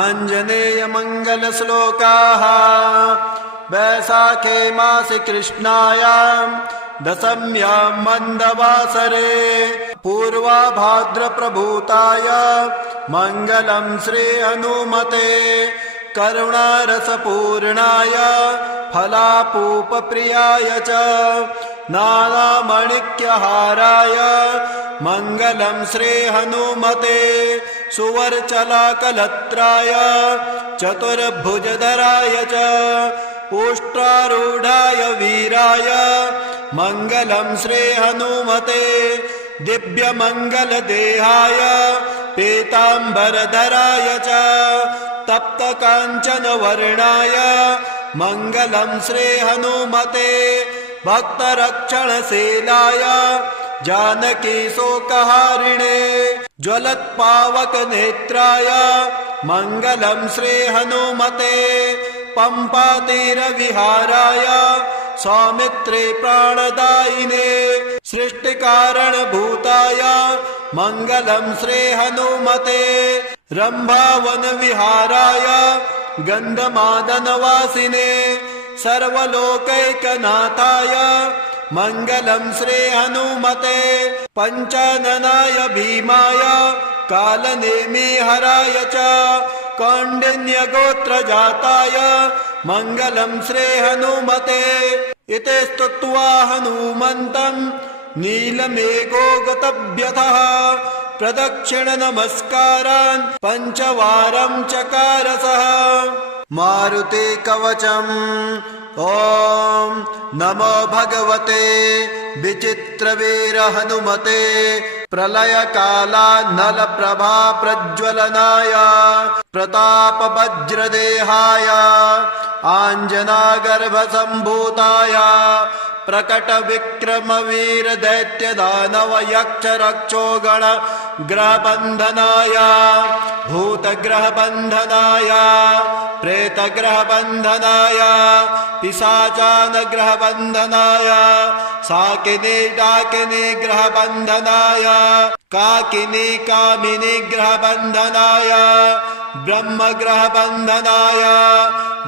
आञ्जनेयमङ्गलश्लोकाः वैशाखे मासि कृष्णायां दशम्यां मन्दवासरे पूर्वाभाद्रप्रभूताय मङ्गलं श्री हनुमते करुणारसपूर्णाय फलापूपप्रियाय च नानामणिक्यहाराय मङ्गलं श्री हनुमते सुवर्चलाकलत्राय चतुर्भुजधराय च उष्ट्रारूढाय वीराय मङ्गलं श्री हनुमते दिव्यमङ्गलदेहाय पीताम्बरधराय च तप्तकाञ्चनवर्णाय मङ्गलं श्री हनुमते भक्तरक्षणशीलाय जानकीशोकहारिणे ज्वलत्पावकनेत्राय मङ्गलं श्री हनुमते पम्पातीरविहाराय सौमित्रे प्राणदायिने सृष्टिकारणभूताय मङ्गलं श्री हनुमते रम्भावनविहाराय गन्धमादनवासिने सर्वलोकैकनाथाय मङ्गलं श्री हनुमते पञ्चाननाय भीमाय कालनेमिहराय च कौण्डिन्यगोत्रजाताय मङ्गलं श्री हनुमते इति स्तुत्वा हनुमन्तं नीलमेघो गतव्यथः प्रदक्षिणनमस्कारान् पञ्चवारं चकार सः मारुते कवचम् ॐ नमो भगवते विचित्रवीर हनुमते प्रलयकालानलप्रभा प्रज्वलनाय प्रतापवज्रदेहाय आञ्जनागर्भसम्भूताय प्रकटविक्रमवीरदैत्यदानवयक्षरक्षोगण ग्रहबन्धनाय भूतग्रहबन्धनाय प्रेतग्रहबन्धनाय पिशाचानग्रहबन्धनाय साकिनी डाकिनी ग्रहबन्धनाय काकिनी कामिनी ग्रहबन्धनाय ब्रह्मग्रहबन्धनाय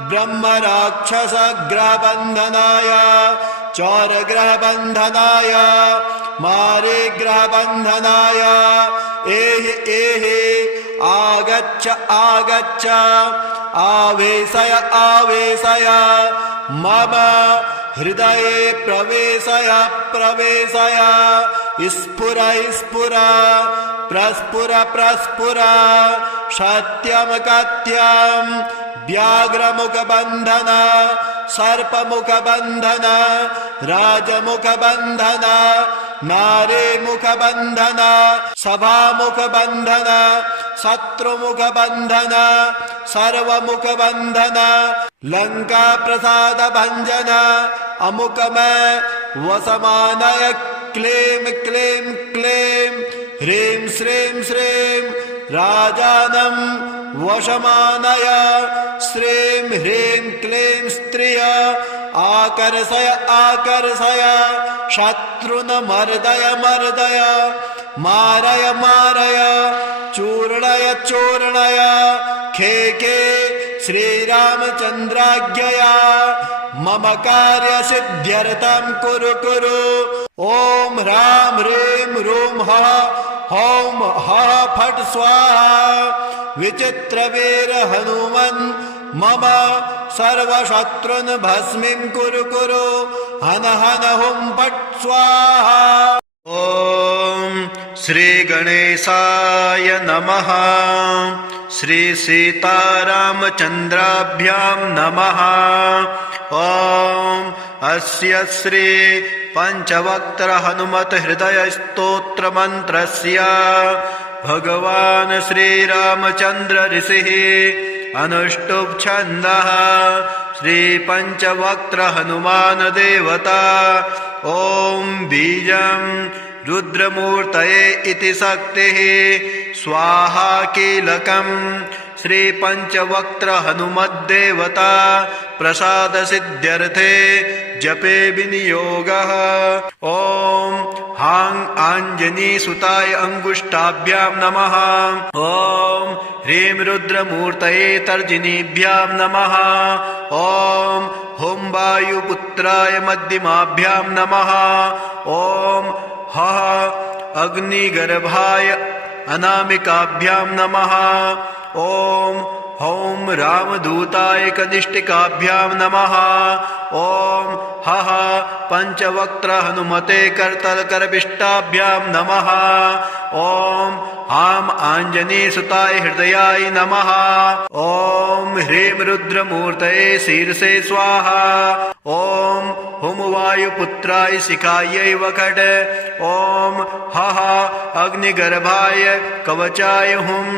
ब्रह्मराक्षसग्रहबन्धनाय चौरग्रहबन्धनाय मारीग्रहबन्धनाय एहि एहि आगच्छ आगच्छ आवेशय आवेशय मम हृदये प्रवेशय प्रवेशय स्फुर स्फुर प्रस्फुर प्रस्फुर सत्यं कथ्यं व्याघ्रमुखबन्धन सर्पमुखबन्धन राजमुखबन्धन नारीमुखबन्धन सभामुखबन्धन शत्रुमुखबन्धन सर्वमुखबन्धन लङ्काप्रसादभञ्जन अमुकमय वसमानय क्लीं क्लीं क्लीं ह्रीं श्रीं श्रीं राजानं वशमानय श्रीं ह्रीं क्लीं स्त्रिय आकर्षय आकर्षय शत्रुन मर्दय मर्दय मारय मारय चूर्णय चूर्णय खे खे श्रीरामचन्द्राज्ञया मम कार्यसिद्ध्यर्थं कुरु कुरु ॐ ह्रां ह्रीं ह्रूं हः हौं हः फट् स्वाहा विचित्रवीर हनुमन् मम सर्वशत्रुन् भस्मीं कुरु कुरु हन हन हुं फट् स्वाहा। ॐ श्री गणेशाय नमः। श्री सीतारामचन्द्राभ्यां नमः। ॐ अस्य श्री पंचवक्त्र हनुमत हृदय स्तोत्र मंत्रस्य भगवान् श्रीरामचन्द्र ऋषिः अनुष्टुप् छन्दः श्री पंचवक्त्र हनुमान देवता। ॐ बीजं रुद्रमूर्तये इति शक्तिः स्वाहा कीलकं श्री पंचवक्त्र हनुमद्देवता प्रसाद सिद्ध्यर्थे जपे विनियोगः। ओम हां आंजनी सुताय अंगुष्ठाभ्यां नमः। ओम ह्रीं रुद्रमूर्तये तर्जनीभ्यां नमः। ओम हुं वायुपुत्राय मध्यमाभ्यां नमः। ओम हः अग्निगर्भाय अनामिकाभ्यां नमः। ओम हौं रामदूताय कनिष्ठिकाभ्यां नमः। ओम हः पंचवक्त्र हनुमते करतलकरपिष्टाभ्यां नमः। ओम हां आंजनेयसुताय हृदयाय नमः। ओम ह्रीं रुद्रमूर्तये शीर्षे स्वाहा। ओम हुं वायुपुत्राय शिखायै वखट। ओम हः अग्निगर्भाय कवचाय हुं।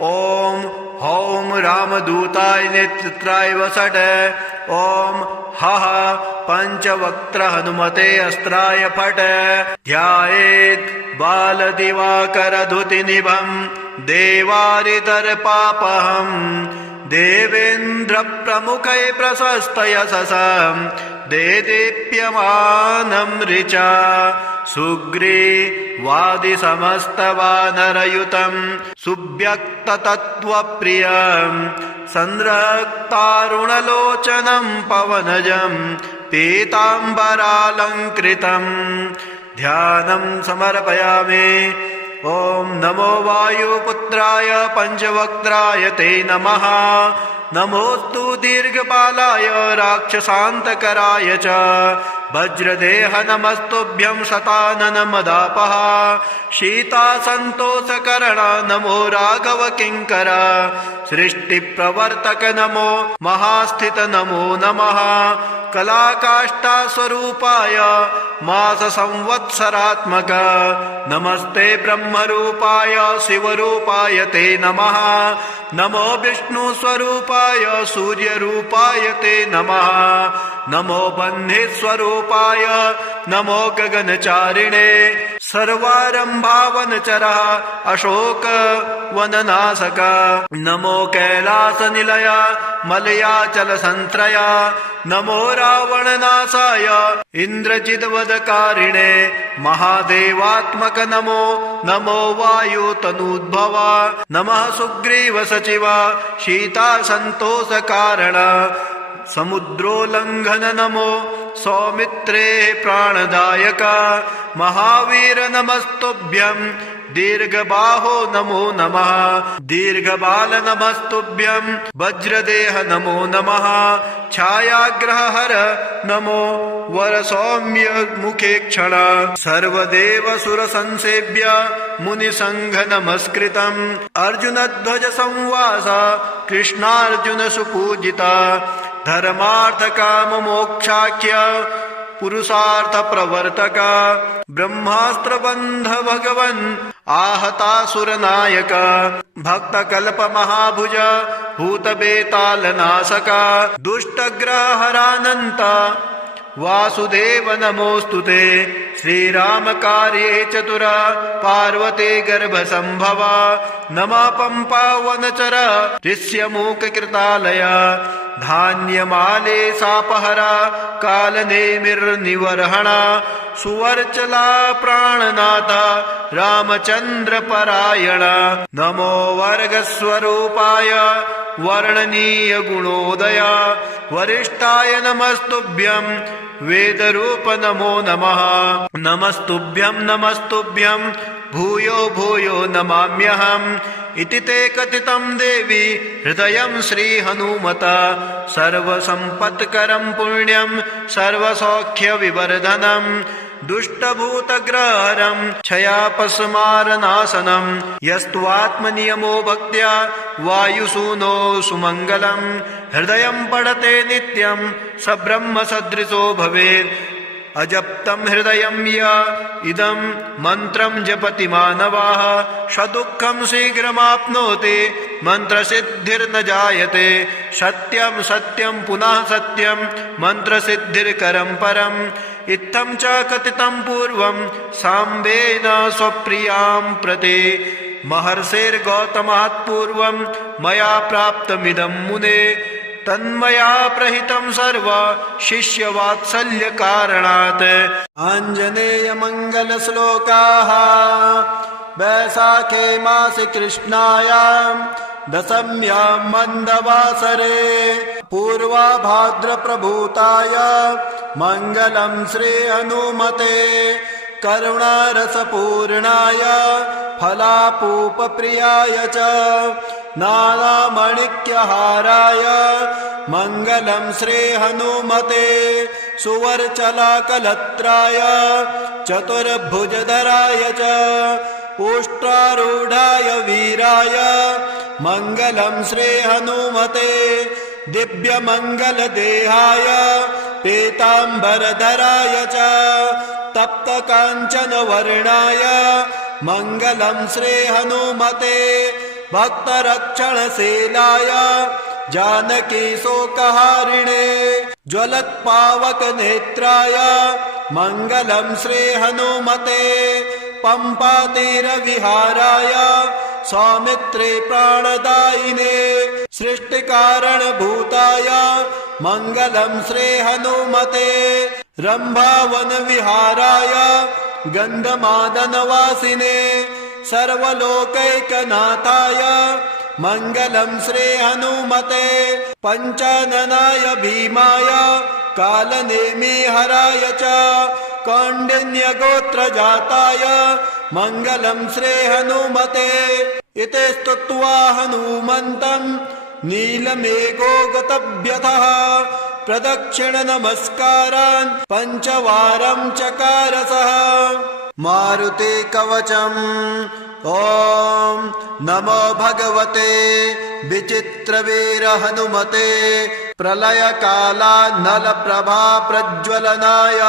ओम हौं रामदूताय नेत्राय वसट। ओम हः पंचवक्त्र हनुमते अस्त्राय फट। ध्यायेत् बालदिवाकरधुतिनिभं देवारितर्पापहं। देवेन्द्रप्रमुखै प्रशस्तयशसं देदीप्यमानं ऋचा। सुग्रीवादिसमस्तवानरयुतं सुव्यक्ततत्त्वप्रियं संरक्तारुणलोचनं पवनजं पीताम्बरालङ्कृतं। ध्यानं समर्पयामि। ओम नमो वायुपुत्राय पंचवक्त्राय ते नमः। नमोस्तु दीर्घपालाय राक्षसान्तकराय च। वज्रदेह नमस्तुभ्यं शताननमदापः। शीतासन्तोषकरण नमो राघव किङ्कर। सृष्टिप्रवर्तक नमो महास्थित नमो नमः। कलाकाष्ठास्वरूपाय माससंवत्सरात्मक नमस्ते ब्रह्मरूपाय शिवरूपाय ते नमः। नमो विष्णुस्वरूपाय सूर्यरूपाय ते नमः। नमो बह्निस्वरूपाय नमो गगनचारिणे। सर्वारम्भावनचरः अशोकवननाशक नमो कैलासनिलय मलयाचलसन्त्रय। नमो रावणनाशाय इन्द्रजिद्वधकारिणे महादेवात्मक नमो। नमो वायुतनूद्भव नमः सुग्रीव सचिव शीतासन्तोषकारण। समुद्रोल्लङ्घन नमो सौमित्रे प्राणदायक। महावीर नमस्तुभ्यं दीर्घबाहो नमो नमः। दीर्घबाल नमस्तुभ्यं वज्रदेह नमो नमः। छायाग्रहहर नमो वरसौम्य मुखे क्षण। सर्वदेव सुरसंसेव्य मुनिसंघ नमस्कृतम्। अर्जुनध्वज संवास कृष्णार्जुन सुपूजिता। धर्मार्थ काम मोक्षाख्य पुरुषार्थ प्रवर्तक। ब्रह्मास्त्रबन्ध भगवन् आहतासुरनायक। भक्तकल्प महाभुज भूतबेतालनाशक। दुष्टग्रहरानन्त वासुदेव नमोऽस्तुते। श्रीरामकार्ये चतुर पार्वती गर्भसम्भव। नमः पम्पावनचर ऋष्यमूककृतालय। धान्यमाले सापहर कालनेमिर्निवर्हण। सुवर्चला प्राणनाथ रामचन्द्र परायण। नमो वर्गस्वरूपाय वर्णनीय गुणोदय। वरिष्ठाय नमस्तुभ्यं वेदरूप नमो नमः। नमस्तुभ्यं नमस्तुभ्यं भूयो भूयो नमाम्यहम्। इति ते कथितं देवी हृदयं श्रीहनुमत। सर्वसम्पत्करं पुण्यं सर्वसौख्यविवर्धनं। दुष्टभूतग्रहरं क्षयापस्मारनाशनं। यस्त्वात्मनियमो भक्त्या वायुसूनो सुमङ्गलं। हृदयं पठते नित्यं स ब्रह्मसदृशो भवेत्। अजप्तं हृदयं य इदं मन्त्रं जपति मानवाः। सदुःखं शीघ्रमाप्नोति मन्त्रसिद्धिर्न जायते। सत्यं सत्यं पुनः सत्यं मन्त्रसिद्धिर्करं परम्। इत्थं च कथितं पूर्वं साम्बेन स्वप्रियां प्रति। महर्षेर्गौतमात् पूर्वं मया प्राप्तमिदं मुने तन्मया प्रहितं सर्व शिष्यवात्सल्यकारणात्। आञ्जनेयमङ्गलश्लोकाः वैशाखे मासे कृष्णायां दशम्यां मन्दवासरे पूर्वाभाद्रप्रभूताय मङ्गलं श्री हनुमते करुणारसपूर्णाय फलापूपप्रियाय च नानामणिक्यहाराय मङ्गलं श्री हनुमते सुवर्चलाकलत्राय चतुर्भुजधराय च उष्ट्रारूढाय वीराय मङ्गलं श्री हनुमते दिव्यमङ्गलदेहाय पीताम्बरधराय च तप्तकाञ्चनवर्णाय मङ्गलं श्री हनुमते भक्तरक्षणशीलाय जानकीशोकहारिणे ज्वलत्पावकनेत्राय मङ्गलं श्री हनुमते पम्पातीरविहाराय सौमित्रे प्राणदायिने सृष्टिकारणभूताय मङ्गलं श्री हनुमते रम्भावनविहाराय गन्धमादनवासिने सर्वलोकैकनाथाय मङ्गलं श्री हनुमते पञ्चाननाय भीमाय कालनेमिहराय च कौण्डिन्यगोत्रजाताय मङ्गलं श्री हनुमते इति स्तुत्वा हनुमन्तं नीलमेघो गतभ्यतः प्रदक्षिणनमस्कारान् पञ्चवारं चकार सः मारुते कवचम् ॐ नमो भगवते विचित्रवीर हनुमते प्रलयकालानलप्रभा प्रज्वलनाय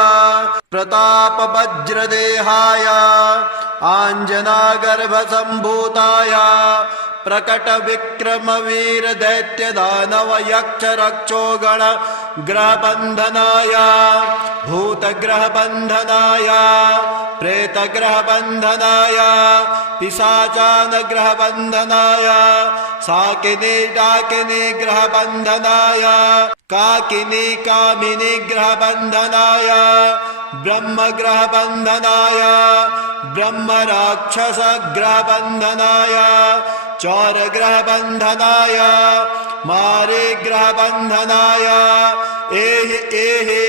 प्रतापवज्रदेहाय आञ्जनागर्भसम्भूताय प्रकटविक्रमवीर दैत्यदानवयक्षरक्षोगण ग्रहबन्धनाय भूतग्रहबन्धनाय प्रेतग्रहबन्धनाय पिशाचानग्रहबन्धनाय साकिनी डाकिनी ग्रहबन्धनाय काकिनी कामिनी ग्रहबन्धनाय ब्रह्मग्रहबन्धनाय ब्रह्मराक्षसग्रहबन्धनाय चौरग्रहबन्धनाय मारीग्रहबन्धनाय एहि एहि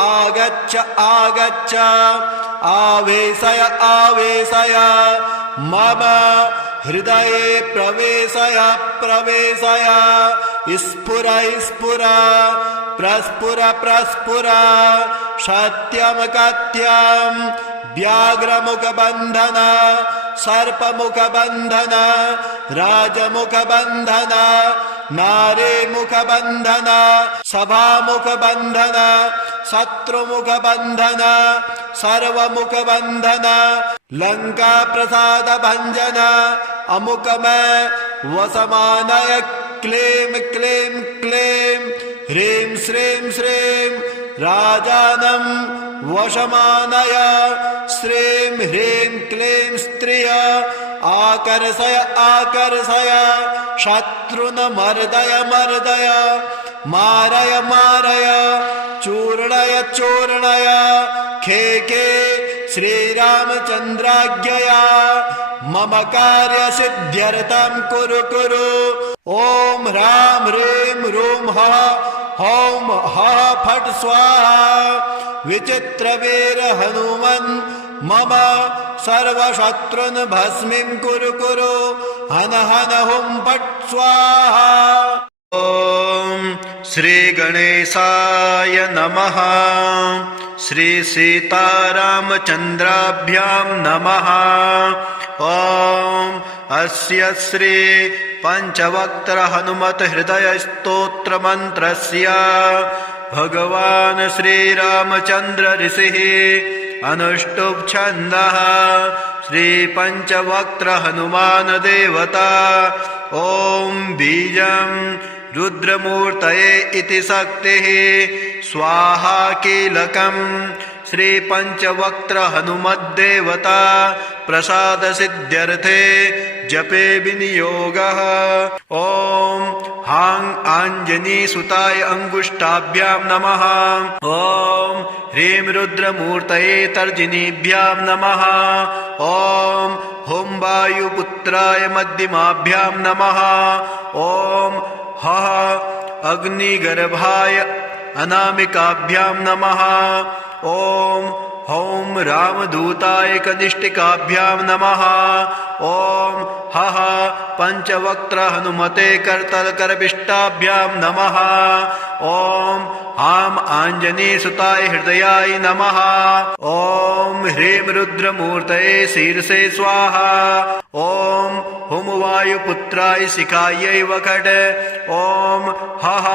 आगच्छ आगच्छ आवेशय आवेशय मम हृदये प्रवेशय प्रवेशय स्फुर स्फुर प्रस्फुर प्रस्फुर सत्यं कथ्यं व्याघ्रमुखबन्धन सर्पमुखबन्धन राजमुखबन्धन नारीमुखबन्धन सभामुखबन्धन शत्रुमुखबन्धन सर्वमुखबन्धन लङ्काप्रसादभञ्जन अमुकमय वसमानय क्लीं क्लीं क्लीं ह्रीं श्रीं श्रीं राजानं वशमानय श्रीं ह्रीं क्लीं स्त्रिय आकर्षय आकर्षय शत्रुन मर्दय मर्दय मारय मारय चूर्णय चूर्णय खे खे श्रीरामचन्द्राज्ञया मम कार्यसिद्ध्यर्थं कुरु कुरु ॐ ह्रां ह्रीं ह्रूं हः हौं हः फट् स्वाहा विचित्रवीर हनुमन् मम सर्वशत्रुन् भस्मीं कुरु कुरु हन हन हुं फट् स्वाहा। ॐ श्री गणेशाय नमः। श्री सीतारामचन्द्राभ्यां नमः। ॐ अस्य श्री पञ्चवक्त्र हनुमत हृदय स्तोत्र मंत्रस्य भगवान् श्रीरामचन्द्र ऋषिः अनुष्टुप् छन्दः श्री पञ्चवक्त्र हनुमान देवता। ॐ बीजं रुद्रमूर्तये इति शक्तिः स्वाहा कीलकं श्री पंचवक्त्र हनुमद्देवता प्रसाद सिद्ध्यर्थे जपे विनियोगः। ओम हां आंजनी सुताय अंगुष्ठाभ्यां नमः। ओम ह्रीं रुद्रमूर्तये तर्जनीभ्यां नमः। ओम हुं वायुपुत्राय मध्यमाभ्यां नमः। ओम हः अग्निगर्भाय अनामिकाभ्यां नमः। ओम हौं रामदूताय कनिष्ठिकाभ्यां नमः। ओम हः पंचवक्त्र हनुमते करतलकरपिष्टाभ्यां नमः। ओम हां आंजनेयसुताय हृदयाय नमः। ओम ह्रीं रुद्रमूर्तये शीर्षे स्वाहा। ओम हुं वायुपुत्राय शिखायै वखट। ओम हः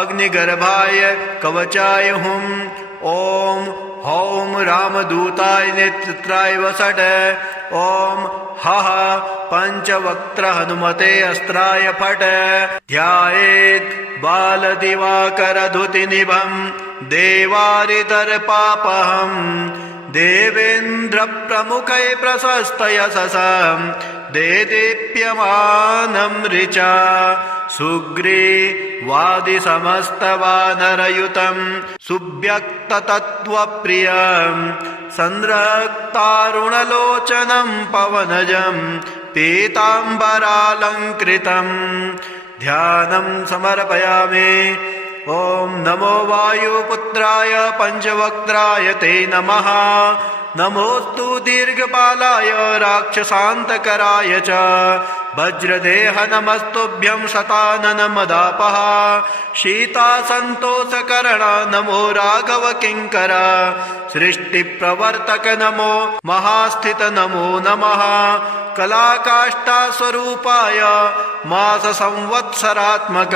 अग्निगर्भाय कवचाय हुं। ओम हौं रामदूताय नेत्राय वसट। ओम हः पंचवक्त्र हनुमते अस्त्राय फट। ध्यायेत् बालदिवाकरधुतिनिभं देवारितर्पापहं। देवेन्द्रप्रमुखै प्रशस्तयशसं देदीप्यमानं ऋचा। सुग्रीवादिसमस्तवानरयुतं सुव्यक्ततत्त्वप्रियं संरक्तारुणलोचनं पवनजं पीताम्बरालङ्कृतम्। ध्यानं समर्पयामि। ओम नमो वायुपुत्राय पंचवक्त्राय ते नमः। नमोस्तु दीर्घपालाय राक्षसान्तकराय च। वज्रदेह नमस्तुभ्यं शतानन मदापः। शीतासन्तोषकरण नमो राघव किङ्कर। सृष्टिप्रवर्तक नमो महास्थित नमो नमः। कलाकाष्ठास्वरूपाय मास संवत्सरात्मक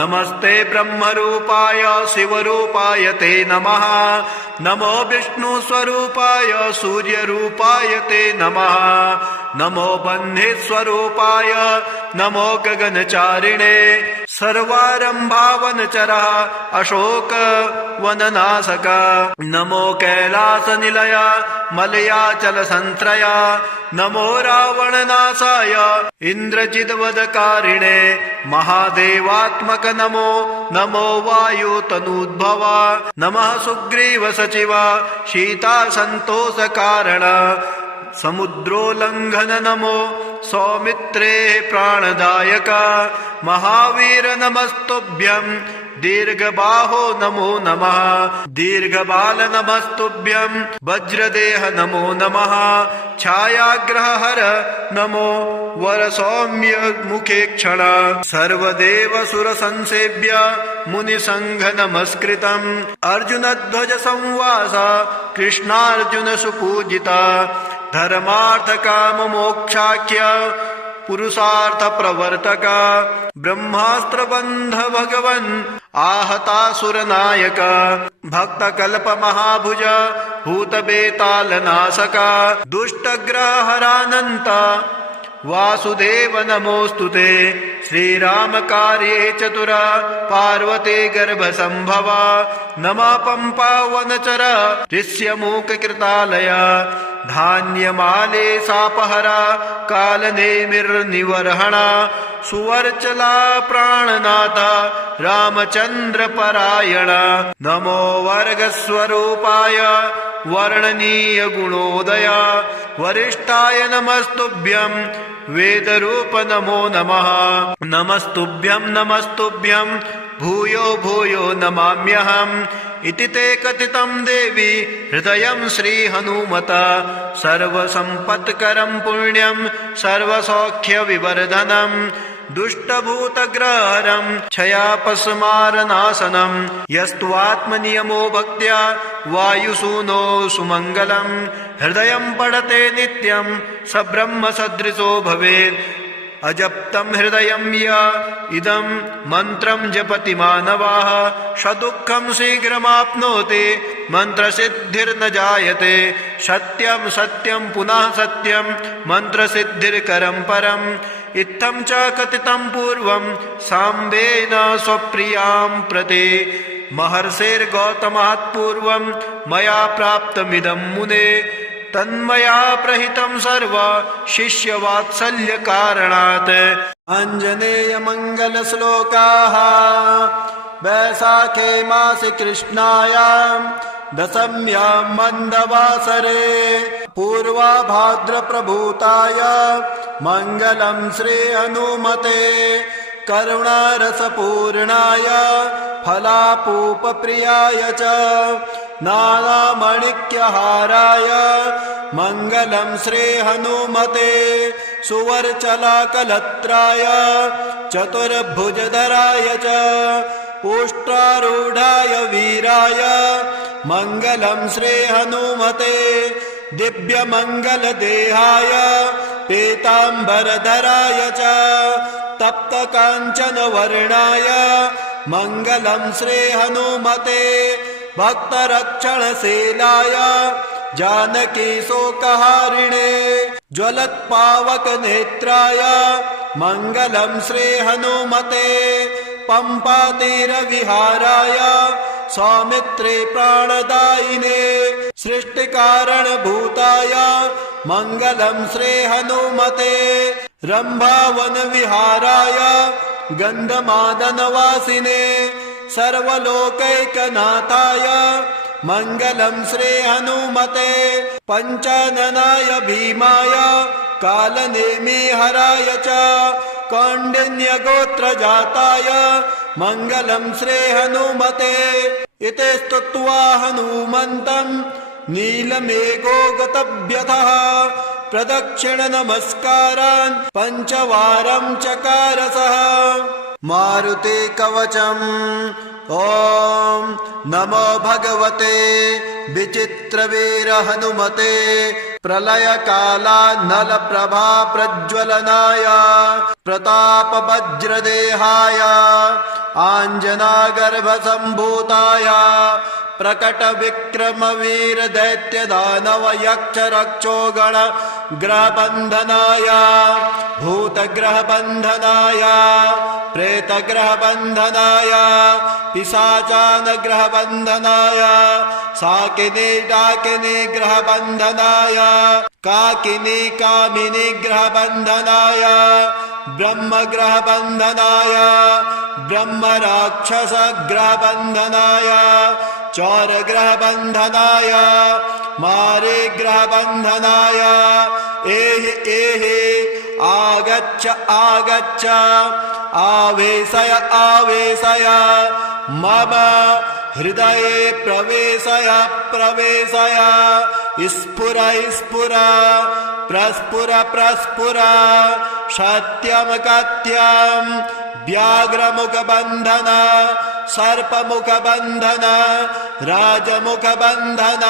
नमस्ते ब्रह्मरूपाय शिवरूपाय ते नमः। नमो विष्णुस्वरूपाय सूर्यरूपाय ते नमः। नमो बन्धीस्वरूपाय नमो गगनचारिणे। सर्वारम्भावनचरः अशोकवननाशक नमो कैलासनिलय मलयाचलसन्त्रय। नमो रावणनाशाय इन्द्रजिद्वदकारिणे महादेवात्मक नमो। नमो वायुतनूद्भव नमः सुग्रीव सचिव शीतासन्तोषकारण। समुद्रोल्लङ्घन नमो सौमित्रे प्राणदायक। महावीर नमस्तुभ्यं दीर्घबाहो नमो नमः। दीर्घबाल नमस्तुभ्यं वज्रदेह नमो नमः। छायाग्रहहर नमो वरसौम्य मुखे क्षण। सर्वदेव सुरसंसेव्य मुनिसंघ नमस्कृतम्। अर्जुनध्वज संवास कृष्णार्जुन सुपूजिता। धर्मार्थ काम मोक्षाख्य पुरुषार्थ प्रवर्तक। ब्रह्मास्त्रबन्ध भगवन् आहतासुरनायक। भक्तकल्प महाभुज भूतबेतालनाशक। दुष्टग्रहरानन्त वासुदेव नमोस्तुते। श्रीरामकार्ये चतुर पार्वती गर्भसम्भव। नमः पम्पावनचर ऋष्यमूककृतालय। धान्यमाले सापहर कालनेमिर्निवर्हण। सुवर्चला प्राणनाथ रामचन्द्र परायण। नमो वर्गस्वरूपाय वर्णनीय गुणोदय। वरिष्ठाय नमस्तुभ्यं वेदरूप नमो नमः। नमस्तुभ्यं नमस्तुभ्यं भूयो भूयो नमाम्यहम्। इति ते कथितं देवी हृदयं श्रीहनुमत। सर्वसम्पत्करं पुण्यं सर्वसौख्यविवर्धनं। दुष्टभूतग्रहरं क्षयापस्मारनाशनं। यस्त्वात्मनियमो भक्त्या वायुसूनो सुमङ्गलं। हृदयं पठते नित्यं स ब्रह्मसदृशो भवेत्। अजप्तं हृदयं य इदं मन्त्रं जपति मानवाः। सदुःखं शीघ्रमाप्नोति मन्त्रसिद्धिर्न जायते। सत्यं सत्यं पुनः सत्यं मन्त्रसिद्धिर्करं परम्। इत्थं च कथितं पूर्वं साम्बेन स्वप्रियां प्रति। महर्षिर्गौतमात् पूर्वं मया प्राप्तमिदं मुने तन्मया प्रहितं सर्व शिष्यवात्सल्यकारणात्। आञ्जनेयमङ्गलश्लोकाः वैशाखे मासे कृष्णायां दशम्यां मन्दवासरे पूर्वाभाद्रप्रभूताय मङ्गलं श्री हनुमते करुणारसपूर्णाय फलापूपप्रियाय च नानामणिक्यहाराय मङ्गलं श्री हनुमते सुवर्चलाकलत्राय चतुर्भुजधराय च उष्ट्रारूढाय वीराय मङ्गलं श्री हनुमते दिव्यमङ्गलदेहाय पीताम्बरधराय च तप्तकाञ्चनवर्णाय मङ्गलं श्री हनुमते भक्तरक्षणशीलाय जानकीशोकहारिणे ज्वलत्पावकनेत्राय मङ्गलं श्री हनुमते पम्पातीरविहाराय सौमित्रे प्राणदायिने सृष्टिकारणभूताय मङ्गलं श्री हनुमते रम्भावनविहाराय गन्धमादनवासिने सर्वलोकैकनाथाय मङ्गलं श्री हनुमते पञ्चाननाय भीमाय कालनेमिहराय च कौण्डिन्यगोत्रजाताय मङ्गलं श्री हनुमते इति स्तुत्वा हनुमन्तं नीलमेघो गतव्यथः प्रदक्षिणनमस्कारान् पञ्चवारं चकार सः मारुते कवचम् ॐ नमो भगवते विचित्रवीर हनुमते प्रलयकालानलप्रभा प्रज्वलनाय प्रतापवज्रदेहाय आञ्जनागर्भसम्भूताय प्रकटविक्रमवीरदैत्यदानवयक्षरक्षोगण ग्रहबन्धनाय भूतग्रहबन्धनाय प्रेतग्रहबन्धनाय पिशाचानग्रहबन्धनाय साकिनी डाकिनी ग्रहबन्धनाय काकिनी कामिनी ग्रहबन्धनाय ब्रह्मग्रहबन्धनाय ब्रह्मराक्षसग्रहबन्धनाय चौरग्रहबन्धनाय मारीग्रहबन्धनाय एहि एहि आगच्छ आगच्छ आवेशय आवेशय मम हृदये प्रवेशय प्रवेशय स्फुर स्फुर प्रस्फुर प्रस्फुर सत्यं कथ्यं व्याघ्रमुखबन्धन सर्पमुखबन्धन राजमुखबन्धन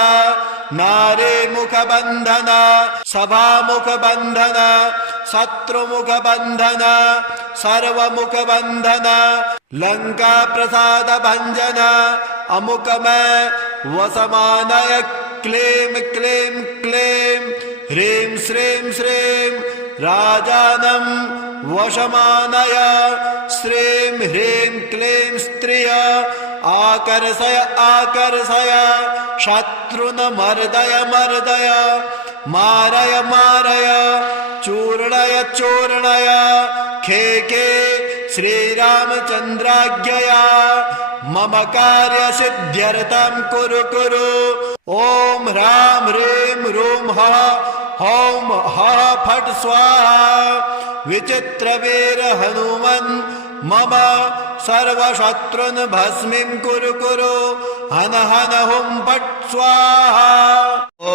नारीमुखबन्धन सभामुखबन्धन शत्रुमुखबन्धन सर्वमुखबन्धन लङ्काप्रसादभञ्जन अमुकमय वसमानय क्लीं क्लीं क्लीं ह्रीं श्रीं श्रीं राजानं वशमानय श्रीं ह्रीं क्लीं स्त्रिय आकर्षय आकर्षय शत्रुन मर्दय मर्दय मारय मारय चूर्णय चूर्णय खे खे श्रीरामचन्द्राज्ञया मम कार्यसिद्ध्यर्थं कुरु कुरु ॐ ह्रां ह्रीं ह्रूं हः हौं हः फट् स्वाहा विचित्रवीर हनुमन् मम सर्वशत्रुन् भस्मीं कुरु कुरु हन हन हुं फट् स्वाहा। ॐ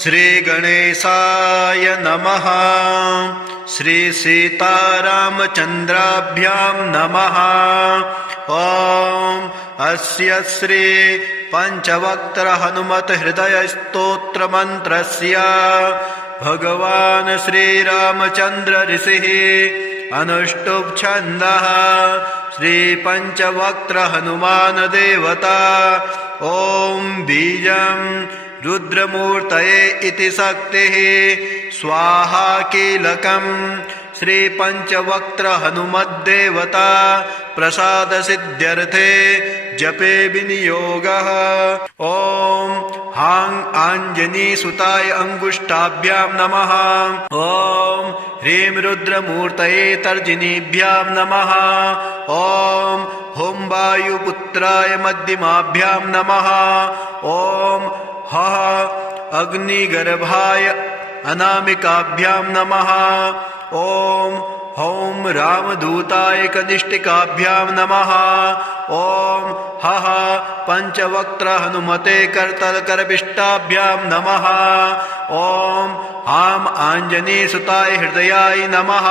श्री गणेशाय नमः। श्री सीतारामचन्द्राभ्यां नमः। ॐ अस्य श्री पञ्चवक्त्र हनुमत हृदय स्तोत्र मंत्रस्य भगवान् श्रीरामचन्द्र ऋषिः अनुष्टुप् छन्दः श्री पञ्चवक्त्र हनुमान देवता। ॐ बीजं रुद्रमूर्तये इति शक्तिः स्वाहा कीलकं श्री पंचवक्त्र हनुमद्देवता प्रसाद सिद्ध्यर्थे जपे विनियोगः। ओम हां आंजनी सुताय अंगुष्ठाभ्यां नमः। ओम ह्रीं रुद्रमूर्तये तर्जनीभ्यां नमः। ओम हुं वायुपुत्राय मध्यमाभ्यां नमः। ओम हः अग्निगर्भाय अनामिकाभ्यां नमः। ओम हौं रामदूताय कनिष्ठिकाभ्यां नमः। ओम हः पंचवक्त्र हनुमते करतलकरपिष्टाभ्यां नमः। ओम हां आंजनेयसुताय हृदयाय नमः।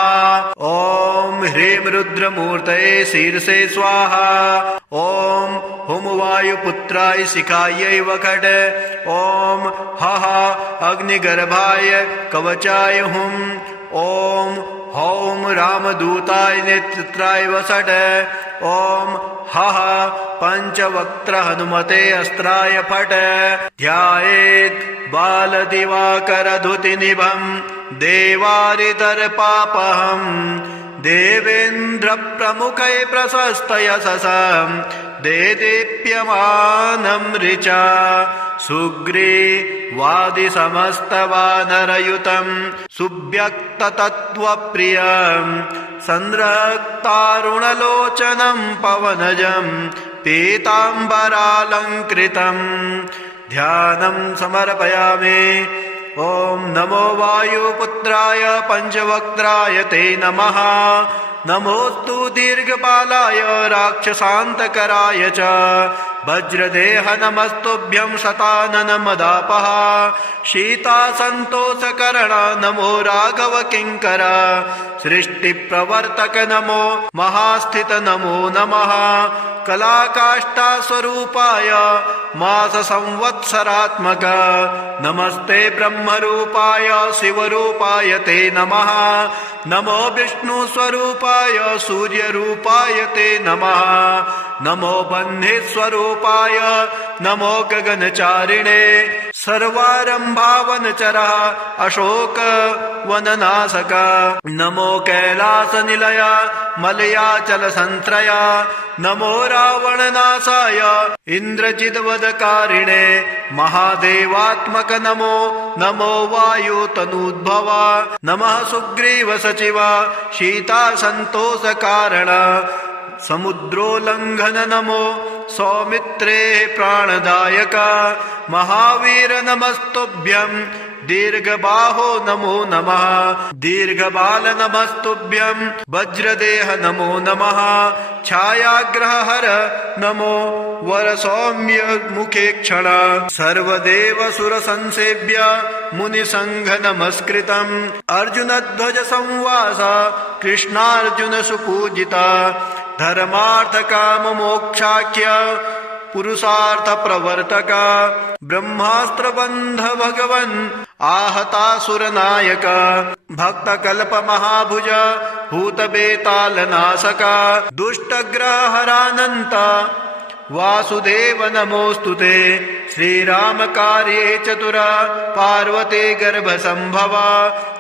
ओम ह्रीं रुद्रमूर्तये शीर्षे स्वाहा। ओम हुं वायुपुत्राय शिखायै वखट। ओम हः अग्निगर्भाय कवचाय हुं। ओम हौं रामदूताय नेत्राय वसट। ओम हः पंचवक्त्र हनुमते अस्त्राय फट। ध्यायेत् बालदिवाकरधुतिनिभं देवारितर्पापहं। देवेन्द्रप्रमुखै प्रशस्तयशसं देदीप्यमानं ऋचा। सुग्रीवादिसमस्तवानरयुतं सुव्यक्ततत्त्वप्रियं संरक्तारुणलोचनं पवनजं पीताम्बरालङ्कृतं। ध्यानं समर्पयामि। ओम नमो वायुपुत्राय पंचवक्त्राय ते नमः। नमोस्तु दीर्घपालाय राक्षसान्तकराय च। वज्रदेह नमस्तुभ्यं शताननमदापः। शीतासन्तोषकरण नमो राघव किङ्कर। सृष्टिप्रवर्तक नमो महास्थित नमो नमः। कलाकाष्ठास्वरूपाय माससंवत्सरात्मक नमस्ते ब्रह्मरूपाय शिवरूपाय ते नमः। नमो विष्णुस्वरूपाय सूर्यरूपाय ते नमः। नमो बह्निस्वरूपाय नमो गगनचारिणे। सर्वारम्भावनचरः अशोकवननाशक नमो कैलासनिलय मलयाचलसन्त्रय। नमो रावणनाशाय इन्द्रजिद्वधकारिणे महादेवात्मक नमो। नमो वायुतनूद्भव नमः सुग्रीव सचिव शीतासन्तोषकारण। समुद्रोल्लङ्घन नमो सौमित्रे प्राणदायक। महावीर नमस्तुभ्यं दीर्घबाहो नमो नमः। दीर्घबाल नमस्तुभ्यं वज्रदेह नमो नमः। छायाग्रहहर नमो वरसौम्य मुखे क्षण। सर्वदेव सुरसंसेव्य मुनिसंघ नमस्कृतम्। अर्जुनध्वज संवास कृष्णार्जुन सुपूजिता। धर्मार्थ काम मोक्षाख्य पुरुषार्थ प्रवर्तक। ब्रह्मास्त्रबन्ध भगवन् आहतासुरनायक। भक्तकल्प महाभुज भूतबेतालनाशक। दुष्टग्रहरानन्त वासुदेव नमोऽस्तुते। श्रीरामकार्ये चतुर पार्वती गर्भसम्भव।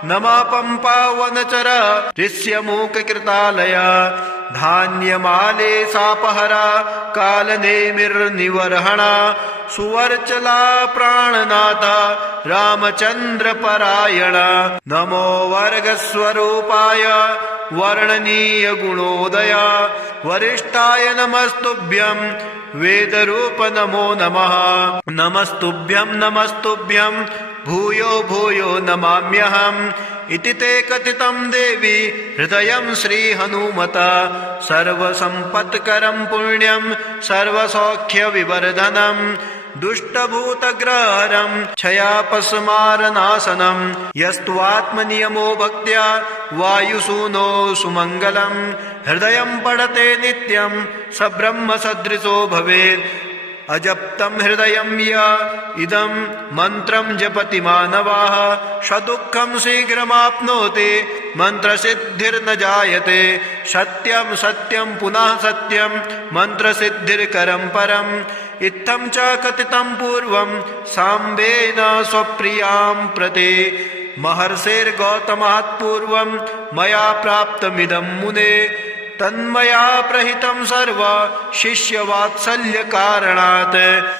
नमः पम्पावनचर ऋष्यमूककृतालय। धान्यमाले सापहरा कालनेमिर्निवर्हण। सुवर्चला प्राणनाथ रामचन्द्र परायण। नमो वर्गस्वरूपाय वर्णनीय गुणोदय। वरिष्ठाय नमस्तुभ्यं वेदरूप नमो नमः। नमस्तुभ्यं नमस्तुभ्यं भूयो भूयो नमाम्यहम्। इति ते कथितं देवी हृदयं श्रीहनुमत। सर्वसम्पत्करं पुण्यं सर्वसौख्यविवर्धनं। दुष्टभूतग्रहरं क्षयापस्मारनाशनं। यस्त्वात्मनियमो भक्त्या वायुसूनो सुमङ्गलं। हृदयं पठते नित्यं स ब्रह्मसदृशो भवेत्। अजप्तं हृदयं य इदं मन्त्रं जपति मानवाः। सदुःखं शीघ्रमाप्नोति मन्त्रसिद्धिर्न जायते। सत्यं सत्यं पुनः सत्यं मन्त्रसिद्धिर्करं परम्। इत्थं च कथितं पूर्वं साम्बेन स्वप्रियां प्रति। महर्षेर्गौतमात् पूर्वं मया प्राप्तमिदं मुने तन्मया प्रहितं सर्व शिष्यवात्सल्यकारणात्।